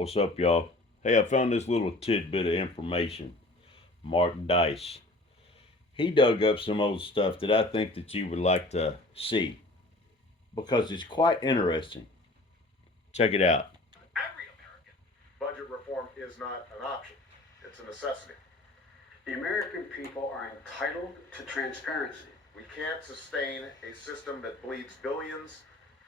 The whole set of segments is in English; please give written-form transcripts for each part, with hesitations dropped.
What's up, y'all? Hey, I found this little tidbit of information. Mark Dice. He dug up some old stuff that I think that you would like to see because it's quite interesting. Check it out. Every American. Budget reform is not an option, it's a necessity. The American people are entitled to transparency. We can't sustain a system that bleeds billions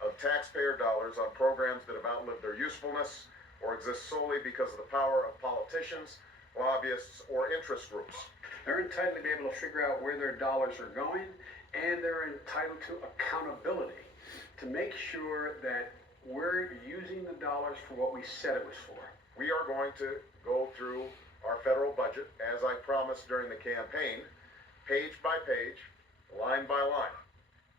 of taxpayer dollars on programs that have outlived their usefulness or exist solely because of the power of politicians, lobbyists, or interest groups. They're entitled to be able to figure out where their dollars are going, and they're entitled to accountability to make sure that we're using the dollars for what we said it was for. We are going to go through our federal budget, as I promised during the campaign, page by page, line by line,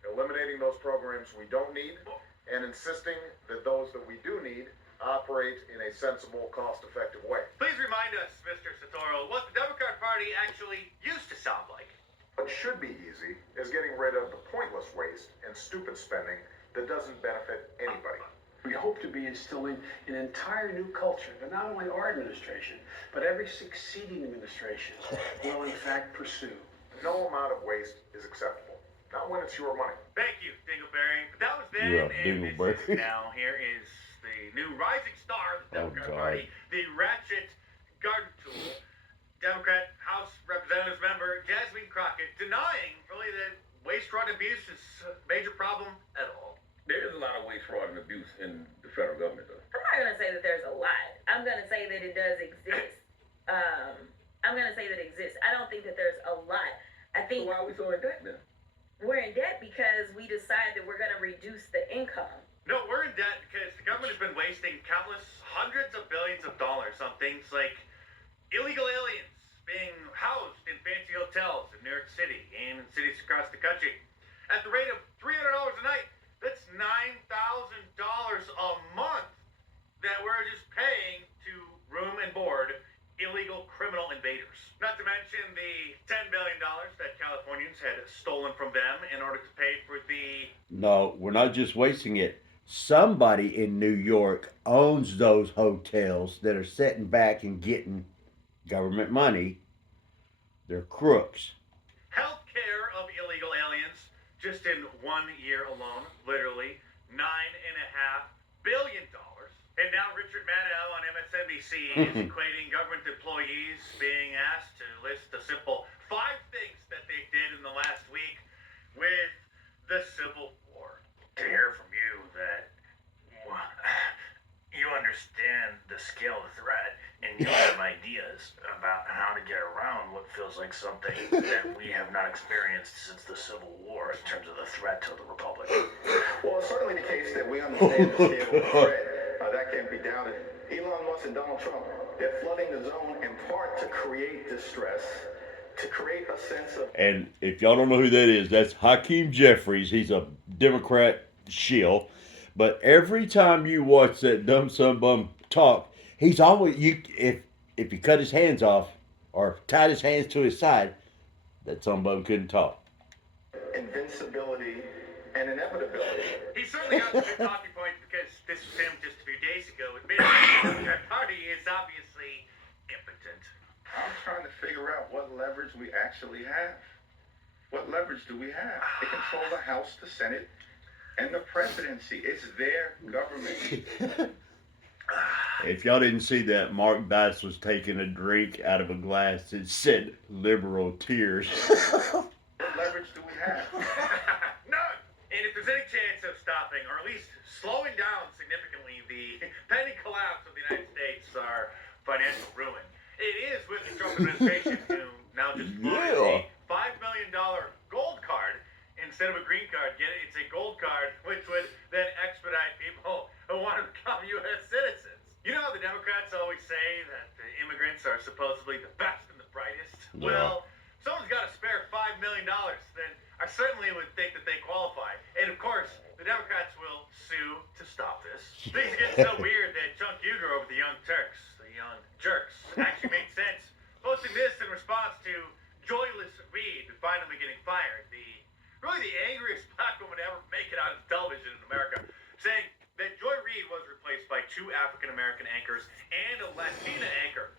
eliminating those programs we don't need and insisting that those that we do need operate in a sensible, cost-effective way. Please remind us, Mr. Sotoro, what the Democrat Party actually used to sound like. What should be easy is getting rid of the pointless waste and stupid spending that doesn't benefit anybody. We hope to be instilling an entire new culture that not only our administration, but every succeeding administration will in fact pursue. No amount of waste is acceptable, not when it's your money. Thank you, Dingleberry. But that was then, Yeah, and Dingleberry. this is now. Here is the new rising star of the Democrat Party, the ratchet garden tool, Democrat House Representatives member Jasmine Crockett, denying really that waste, fraud, and abuse is a major problem at all. There is a lot of waste, fraud, and abuse in the federal government, though. I'm not gonna say that there's a lot. I'm gonna say that it does exist. I'm gonna say that it exists. I don't think that there's a lot. I So think why are we so in debt then? we're in debt because we decide that we're gonna reduce the income. No, we're in debt because the government has been wasting countless hundreds of billions of dollars on things like illegal aliens being housed in fancy hotels in New York City and in cities across the country. At the rate of $300 a night, that's $9,000 a month that we're just paying to room and board illegal criminal invaders. Not to mention the $10 billion that Californians had stolen from them in order to pay for the... No, we're not just wasting it. Somebody in New York owns those hotels that are sitting back and getting government money. They're crooks. health care of illegal aliens just in 1 year alone, literally $9.5 billion. And now Richard Maddow on MSNBC is equating government employees being asked to list a simple 5 things that they did in the last week with the Civil War. To hear from you that you understand the scale of the threat and you have ideas about how to get around what feels like something that we have not experienced since the Civil War in terms of the threat to the Republic. Well, it's certainly the case that we understand the scale of the threat. That can't be doubted. Elon Musk and Donald Trump, they're flooding the zone in part to create distress, to create a sense of... And if y'all don't know who that is, that's Hakeem Jeffries. He's a Democrat shill. But every time you watch that dumb son bum talk, he's always if he cut his hands off or tied his hands to his side, that son bum couldn't talk. Invincibility and inevitability. He certainly got some good talking points because this was him just a few days ago admitting that the Democrat Party is obviously impotent. I'm trying to figure out what leverage we actually have. What leverage do we have? They control the House, the Senate, and the presidency. It's their government. If y'all didn't see that, Mark Dice was taking a drink out of a glass and said liberal tears. What leverage do we have? None. And if there's any chance of stopping, or at least slowing down significantly, the pending collapse of the United States, our financial ruin, it is with the Trump administration who now just floated a $5 million gold card instead of a green card. Get it? It's a gold card, which would then expedite people who want to become U.S. citizens. You know how the Democrats always say that the immigrants are supposedly the best and the brightest? Yeah. Well, someone's got to spare $5 million, then I certainly would think that they qualify. And of course, the Democrats will sue to stop this. Things get so weird that Chuck Yeager over the Young Turks, the Young Jerks, actually made sense, posting this in response to Joyless Reed finally getting fired, really the angriest black woman to ever make it on television in America, saying that Joy Reid was replaced by 2 African American anchors and a Latina anchor.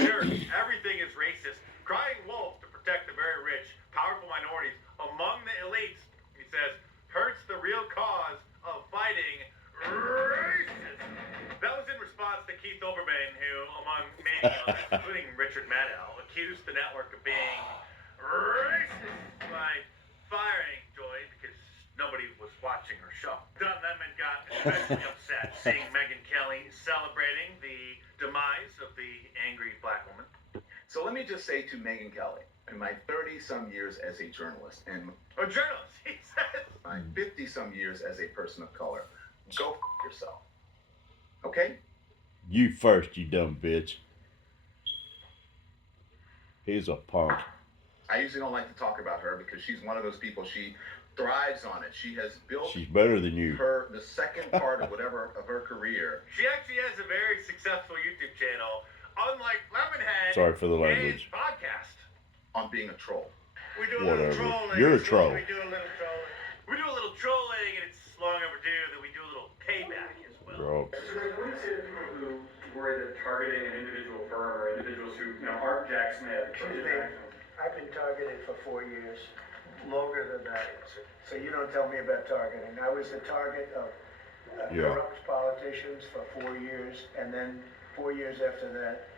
Sure, everything is racist. Crying wolf to protect the very rich, powerful minorities among the elites, he says, hurts the real cause of fighting racism. That was in response to Keith Olbermann, who, among many others, including Richard Maddow, accused the network of being racist by firing Joy because nobody was watching her show. Don Lemon got especially upset seeing Megyn Kelly celebrating the demise of the angry black woman. So let me just say to Megyn Kelly, in my 30-some years as a journalist and A journalist, he says. my 50-some years as a person of color, go yourself. Okay? You first, you dumb bitch. He's a punk. I usually don't like to talk about her because she's one of those people, she thrives on it. She has built She's better than you. the second part of whatever of her career. She actually has a very successful YouTube channel, unlike Lemonhead. Sorry for the and language. podcast. On being a troll. We do a Whatever. little trolling. You're a troll. We do a little trolling. We do a little trolling, and it's long overdue that we do a little payback as well. Bro. So what do you say to people who worry that targeting an individual firm or individuals who aren't Jack Smith? I've been targeted for 4 years, longer than that. So you don't tell me about targeting. I was the target of corrupt politicians for 4 years, and then 4 years after that.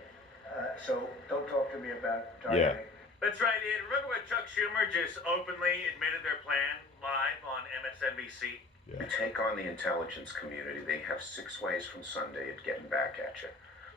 So don't talk to me about targeting. Yeah. That's right, and remember when Chuck Schumer just openly admitted their plan live on MSNBC? Yeah. You take on the intelligence community, they have 6 ways from Sunday at getting back at you.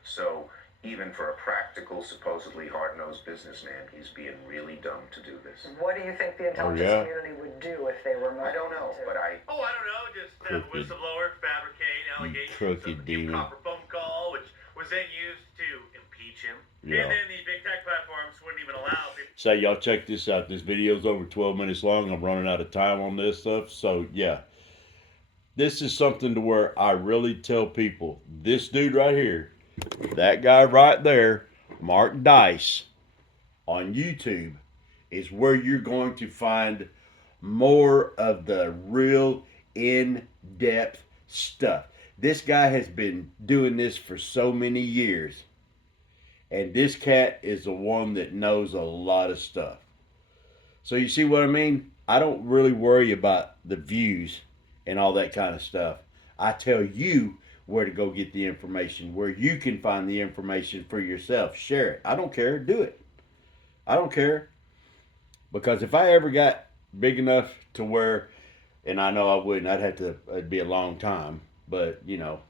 So even for a practical, supposedly hard-nosed businessman, he's being really dumb to do this. What do you think the intelligence community would do if they were moved? I don't know, but I... Oh, I don't know, just have a Crooked. whistleblower fabricate allegations crooked of an demon. improper phone call, which was then used to impeach him. Yeah. And then the big tech platforms wouldn't even allow people. Say, y'all check this out. This video's over 12 minutes long. I'm running out of time on this stuff. So, yeah. This is something to where I really tell people, this dude right here, that guy right there, Mark Dice, on YouTube, is where you're going to find more of the real in-depth stuff. This guy has been doing this for so many years. And this cat is the one that knows a lot of stuff. So you see what I mean? I don't really worry about the views and all that kind of stuff. I tell you where to go get the information, where you can find the information for yourself. Share it. I don't care. Do it. I don't care. Because if I ever got big enough to where, and I know I wouldn't, it'd be a long time. But, you know,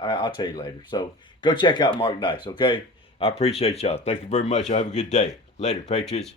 I'll tell you later. So go check out Mark Dice, okay? I appreciate y'all. Thank you very much. Y'all have a good day. Later, Patriots.